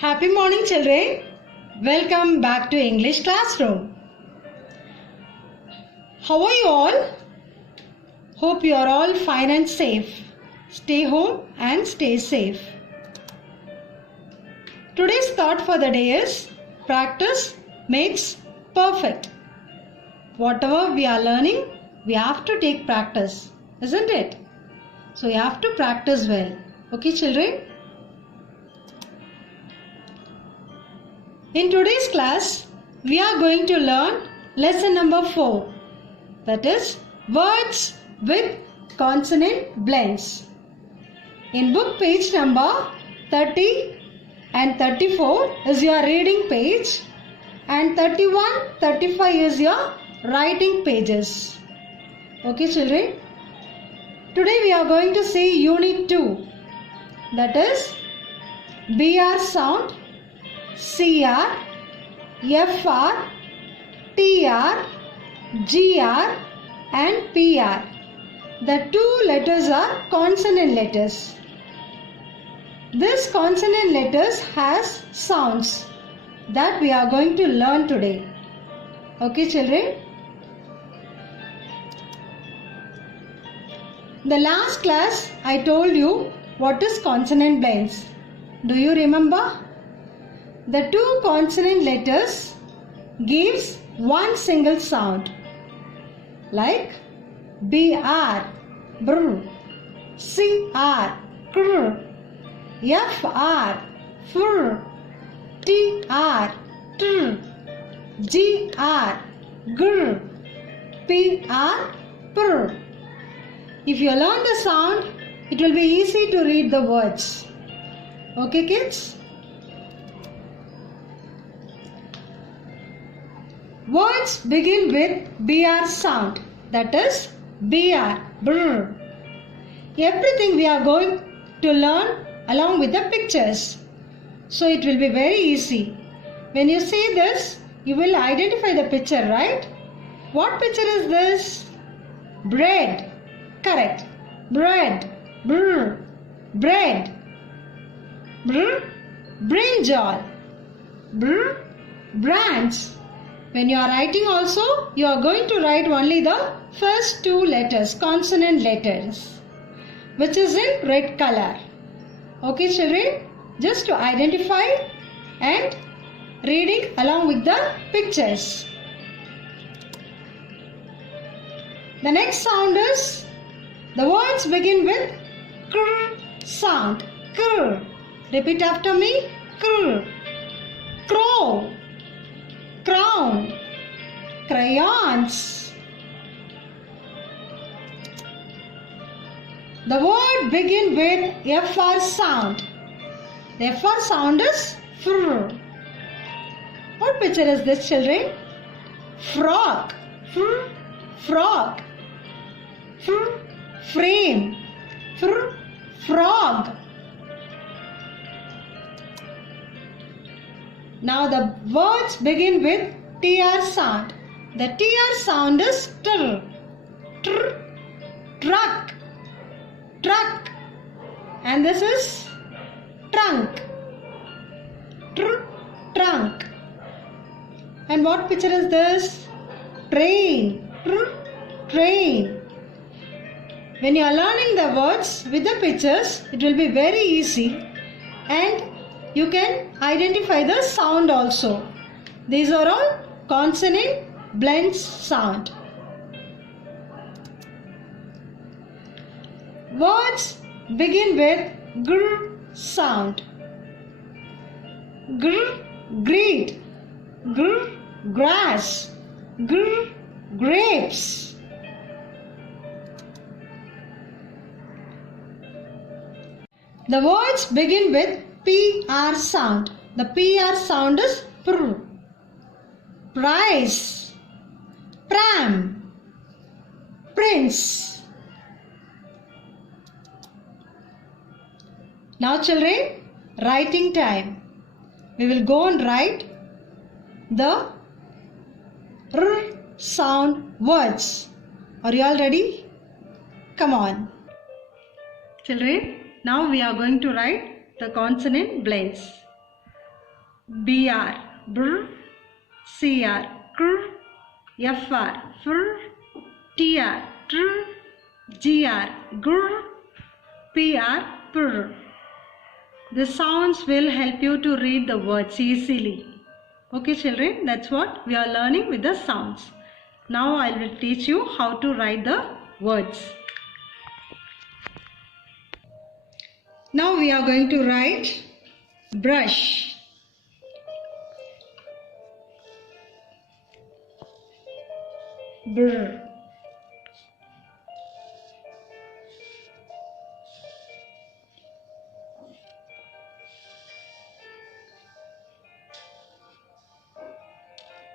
Happy morning, children. Welcome back to English classroom. How are you all? Hope you are all fine and safe. Stay home and stay safe. Today's thought for the day is practice makes perfect. Whatever we are learning, we have to take practice, isn't it? So you have to practice well. Okay, children? In today's class, we are going to learn lesson number 4. That is words with consonant blends. In book page number 30 and 34 is your reading page and 31, 35 is your writing pages. Okay, children? Today we are going to see unit 2. That is BR sound, CR, FR, TR, GR and PR. The two letters are consonant letters. This consonant letters has sounds that we are going to learn today. Okay, children? The last class I told you what is consonant blends. Do you remember? The two consonant letters gives one single sound like BR, BR, CR, CR, FR, FR, TR, TR, GR, GR, PR, PR. If you learn the sound, it will be easy to read the words. Okay, kids? Words begin with BR sound, that is BR, BR. Everything we are going to learn along with the pictures. So it will be very easy. When you see this, you will identify the picture, right? What picture is this? Bread. Correct. Bread. Brr. Bread. Brr. Brinjal. Brr. Branch. When you are writing also, you are going to write only the first two letters, consonant letters, which is in red color. Okay, children? Just to identify and reading along with the pictures. The next sound is, the words begin with kr sound. Kr. Repeat after me. Kr. Crow. Crown, crayons. The word begin with FR sound. The FR sound is fr. What picture is this, children? Frog, fr, frog, fr, frame, fr, frog. Now the words begin with TR sound. The TR sound is tr, tr, truck, truck, and this is trunk, tr, trunk. And what picture is this? Train, tr, train. When you are learning the words with the pictures, it will be very easy and you can identify the sound also. These are all consonant blends sound. Words begin with gr sound. Gr, greet. Gr, grass. Gr, grapes. The words begin with PR sound. The PR sound is pr. Price, pram, prince. Now children, writing time. We will go and write the r sound words. Are you all ready? Come on. Children, now we are going to write the consonant blends. BR, BR, CR, CR, FR, FR, TR, TR, GR, GR, PR, PR. The sounds will help you to read the words easily. Okay children, that's what we are learning with the sounds. Now I will teach you how to write the words. Now we are going to write brush. Brr.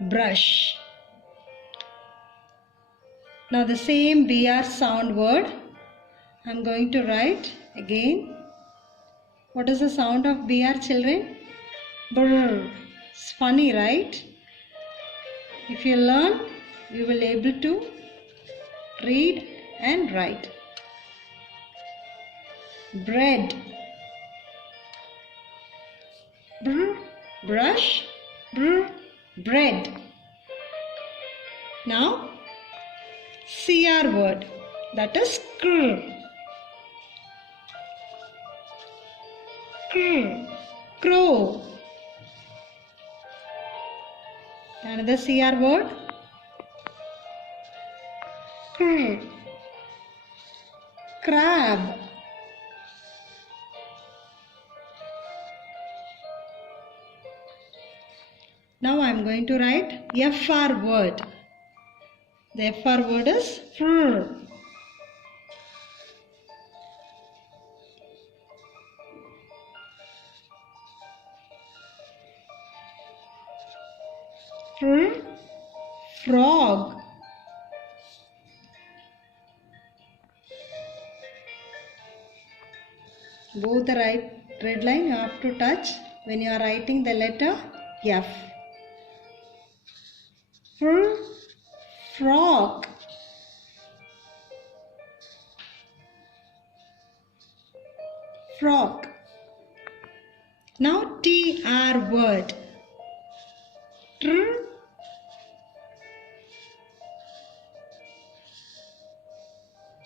Brush. Now the same BR sound word I am going to write again. What is the sound of BR children? Brr. It's funny, right? If you learn, you will able to read and write. Bread. Brr. Brush. Brr. Bread. Now CR word, that is cr. Cr. Crow. Another CR word. Cr. Crab. Now I am going to write FR word. The FR word is fr. Fr. Frog. Both the red line you have to touch when you are writing the letter F. Fr. Frog. Frog. Now TR word. Tr.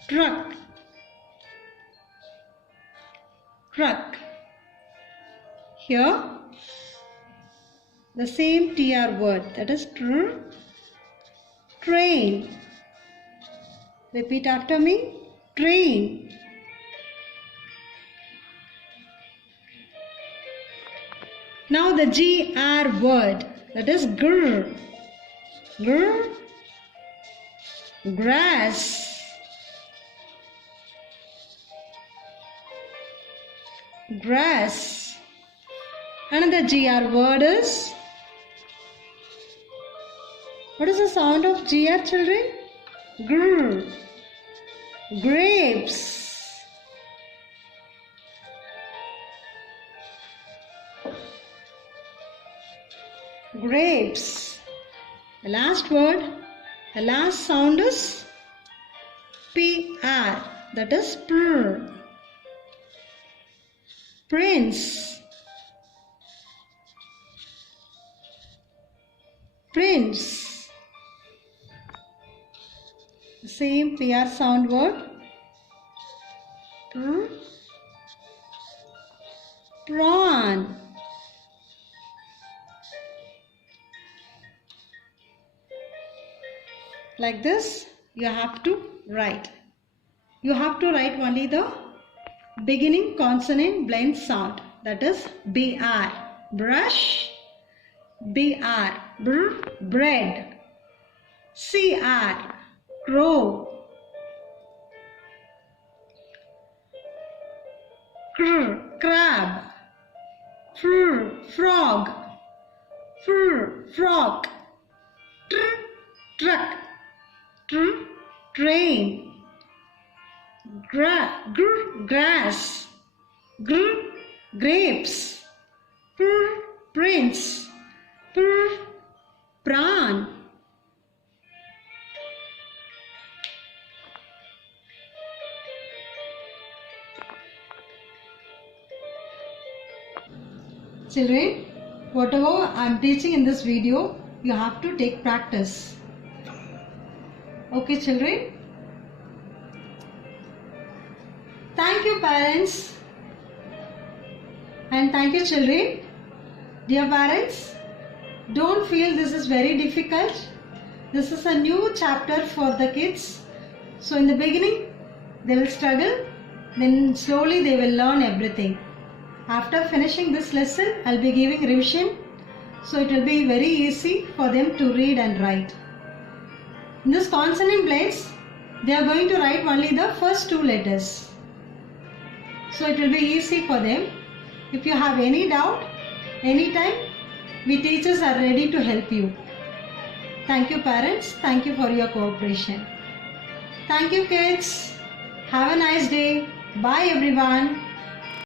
Truck. Truck. Here the same TR word, that is tr. Train. Repeat after me. Train. Now the GR word, that is gr. Gr. Grass. Grass. Another GR word is, what is the sound of GR children? Gr. Grapes. Grapes. The last word, the last sound is PR, that is pr. Prince. Prince. The same PR sound word. Pr. Prawn. Like this you have to write. You have to write only the beginning consonant blend sound, that is BR. Brush. BR. Br. Bread. CR. Crow. Cr. Crab. Fr. Frog. Fr. Frog. Tr. Truck. Tr. Train. Grass. Gr. Grapes. Pr. Prince. Pr. Prawn. Children, Whatever I am teaching in this video, you have to take practice. Okay, children? Thank you, parents. And thank you, children. Dear parents, don't feel this is very difficult. This is a new chapter for the kids. So in the beginning, they will struggle. Then slowly they will learn everything. After finishing this lesson, I'll be giving revision. So it will be very easy for them to read and write. In this consonant plates, they are going to write only the first two letters. So it will be easy for them. If you have any doubt, anytime, we teachers are ready to help you. Thank you, parents. Thank you for your cooperation. Thank you, kids. Have a nice day. Bye, everyone.